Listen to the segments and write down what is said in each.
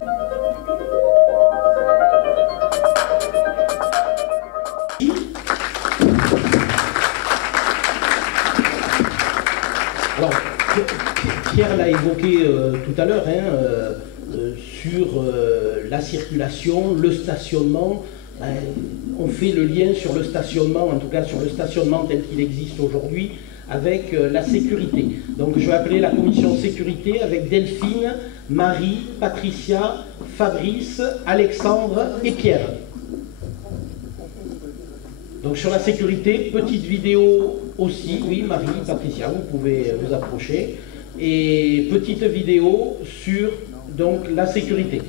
Alors, Pierre l'a évoqué tout à l'heure, sur la circulation, le stationnement. On fait le lien sur le stationnement, en tout cas sur le stationnement tel qu'il existe aujourd'hui, avec la sécurité. Donc je vais appeler la commission sécurité avec Delphine, Marie, Patricia, Fabrice, Alexandre et Pierre. Donc sur la sécurité, petite vidéo aussi, oui Marie, Patricia, vous pouvez vous approcher, et petite vidéo sur donc la sécurité.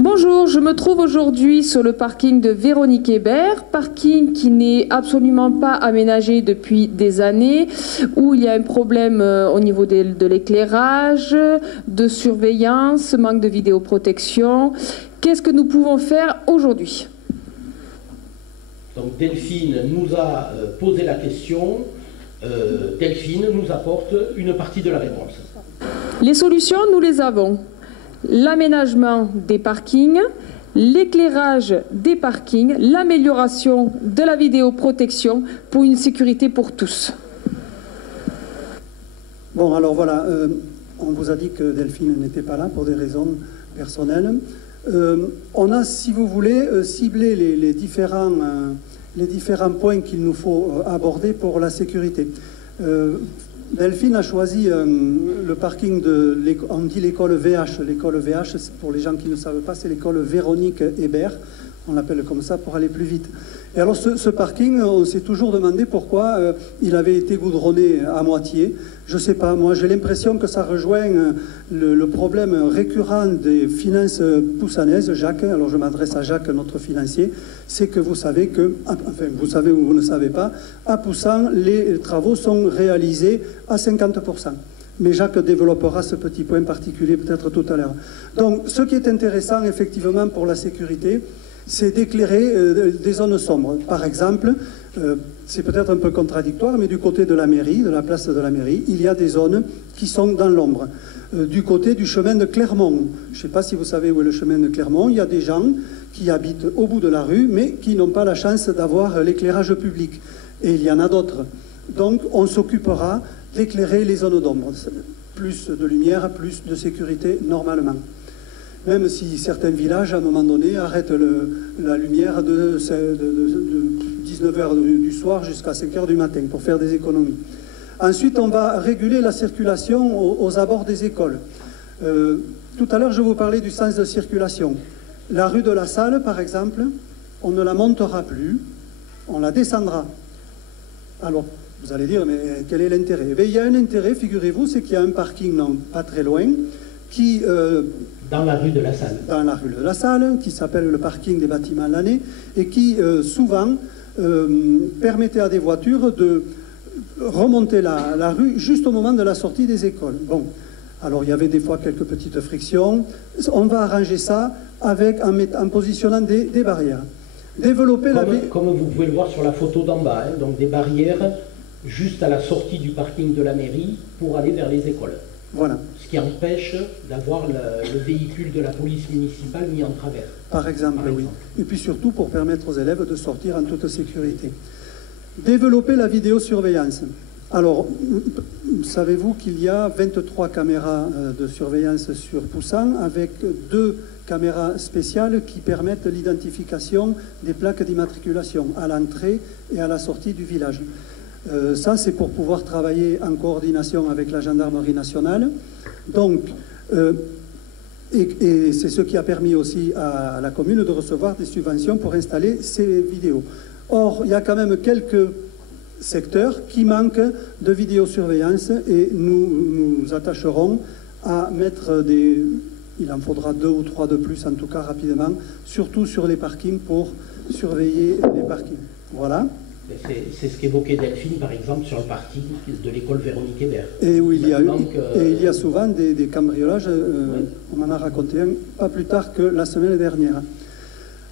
Bonjour, je me trouve aujourd'hui sur le parking de Véronique Hébert, parking qui n'est absolument pas aménagé depuis des années, où il y a un problème au niveau de l'éclairage, de surveillance, manque de vidéoprotection. Qu'est-ce que nous pouvons faire aujourd'hui? Donc Delphine nous a posé la question, Delphine nous apporte une partie de la réponse. Les solutions, nous les avons. L'aménagement des parkings, l'éclairage des parkings, l'amélioration de la vidéoprotection pour une sécurité pour tous. Bon, alors voilà, on vous a dit que Delphine n'était pas là pour des raisons personnelles. On a, si vous voulez, ciblé les différents points qu'il nous faut aborder pour la sécurité. Delphine a choisi le parking de, on dit l'école VH. L'école VH, pour les gens qui ne savent pas, c'est l'école Véronique Hébert. On l'appelle comme ça pour aller plus vite. Et alors ce parking, on s'est toujours demandé pourquoi il avait été goudronné à moitié. Je ne sais pas, moi j'ai l'impression que ça rejoint le problème récurrent des finances poussanaises, Jacques. Alors je m'adresse à Jacques, notre financier. C'est que vous savez que, enfin vous savez ou vous ne savez pas, à Poussan, les travaux sont réalisés à 50%. Mais Jacques développera ce petit point particulier peut-être tout à l'heure. Donc ce qui est intéressant effectivement pour la sécurité, c'est d'éclairer des zones sombres. Par exemple, c'est peut-être un peu contradictoire, mais du côté de la mairie, de la place de la mairie, il y a des zones qui sont dans l'ombre. Du côté du chemin de Clermont, je ne sais pas si vous savez où est le chemin de Clermont, il y a des gens qui habitent au bout de la rue, mais qui n'ont pas la chance d'avoir l'éclairage public. Et il y en a d'autres. Donc on s'occupera d'éclairer les zones d'ombre. Plus de lumière, plus de sécurité normalement. Même si certains villages, à un moment donné, arrêtent la lumière de 19h du soir jusqu'à 5h du matin pour faire des économies. Ensuite, on va réguler la circulation aux abords des écoles. Tout à l'heure, je vous parlais du sens de circulation. La rue de la Salle, par exemple, on ne la montera plus, on la descendra. Alors, vous allez dire, mais quel est l'intérêt? Eh bien, il y a un intérêt, figurez-vous, c'est qu'il y a un parking non pas très loin qui... dans la rue de la Salle. Dans la rue de la Salle, qui s'appelle le parking des bâtiments L'Année, et qui souvent permettait à des voitures de remonter la rue juste au moment de la sortie des écoles. Bon, alors il y avait des fois quelques petites frictions. On va arranger ça avec, en positionnant des barrières. Développer comme vous pouvez le voir sur la photo d'en bas, donc des barrières juste à la sortie du parking de la mairie pour aller vers les écoles. Voilà. Ce qui empêche d'avoir le véhicule de la police municipale mis en travers. Par exemple, oui. Et puis surtout pour permettre aux élèves de sortir en toute sécurité. Développer la vidéosurveillance. Alors, savez-vous qu'il y a 23 caméras de surveillance sur Poussan avec 2 caméras spéciales qui permettent l'identification des plaques d'immatriculation à l'entrée et à la sortie du village. Ça, c'est pour pouvoir travailler en coordination avec la gendarmerie nationale. Donc, et c'est ce qui a permis aussi à la commune de recevoir des subventions pour installer ces vidéos. Or, il y a quand même quelques secteurs qui manquent de vidéosurveillance et nous nous attacherons à mettre des... Il en faudra 2 ou 3 de plus, en tout cas rapidement, surtout sur les parkings pour surveiller les parkings. Voilà. C'est ce qu'évoquait Delphine, par exemple, sur le parking de l'école Véronique Hébert. Et où il y a, et il y a souvent des cambriolages, on m'en a raconté un pas plus tard que la semaine dernière.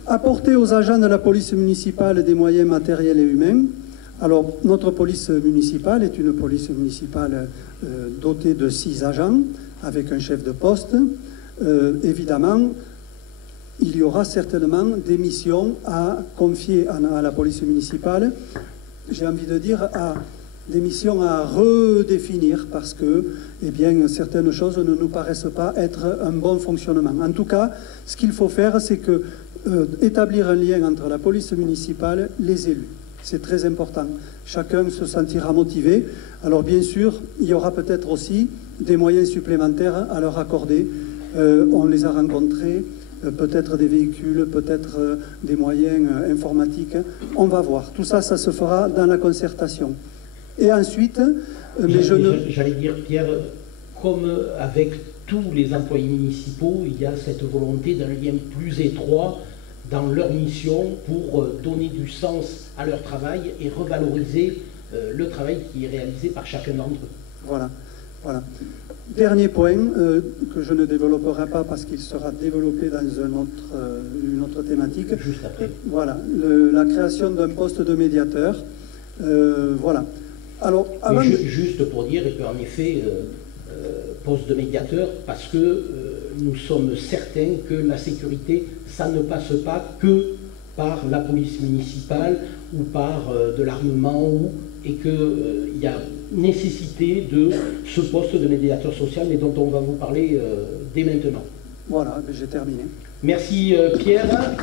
Apporter aux agents de la police municipale des moyens matériels et humains. Alors, notre police municipale est une police municipale dotée de 6 agents, avec un chef de poste. Évidemment, il y aura certainement des missions à confier à la police municipale, j'ai envie de dire des missions à redéfinir parce que eh bien, certaines choses ne nous paraissent pas être un bon fonctionnement. En tout cas, ce qu'il faut faire, c'est que établir un lien entre la police municipale et les élus. C'est très important. Chacun se sentira motivé. Alors bien sûr, il y aura peut-être aussi des moyens supplémentaires à leur accorder. On les a rencontrés, peut-être des véhicules, peut-être des moyens informatiques. On va voir. Tout ça, ça se fera dans la concertation. Et ensuite, J'allais dire, Pierre, comme avec tous les employés municipaux, il y a cette volonté d'un lien plus étroit dans leur mission pour donner du sens à leur travail et revaloriser le travail qui est réalisé par chacun d'entre eux. Voilà, voilà. Dernier point que je ne développerai pas parce qu'il sera développé dans une autre thématique. Juste après. Voilà, la création d'un poste de médiateur. Voilà. Alors, avant... Juste pour dire qu'en effet, poste de médiateur, parce que nous sommes certains que la sécurité, ça ne passe pas que par la police municipale ou par de l'armement, et qu'il y a nécessité de ce poste de médiateur social, et dont on va vous parler dès maintenant. Voilà, j'ai terminé. Merci Pierre.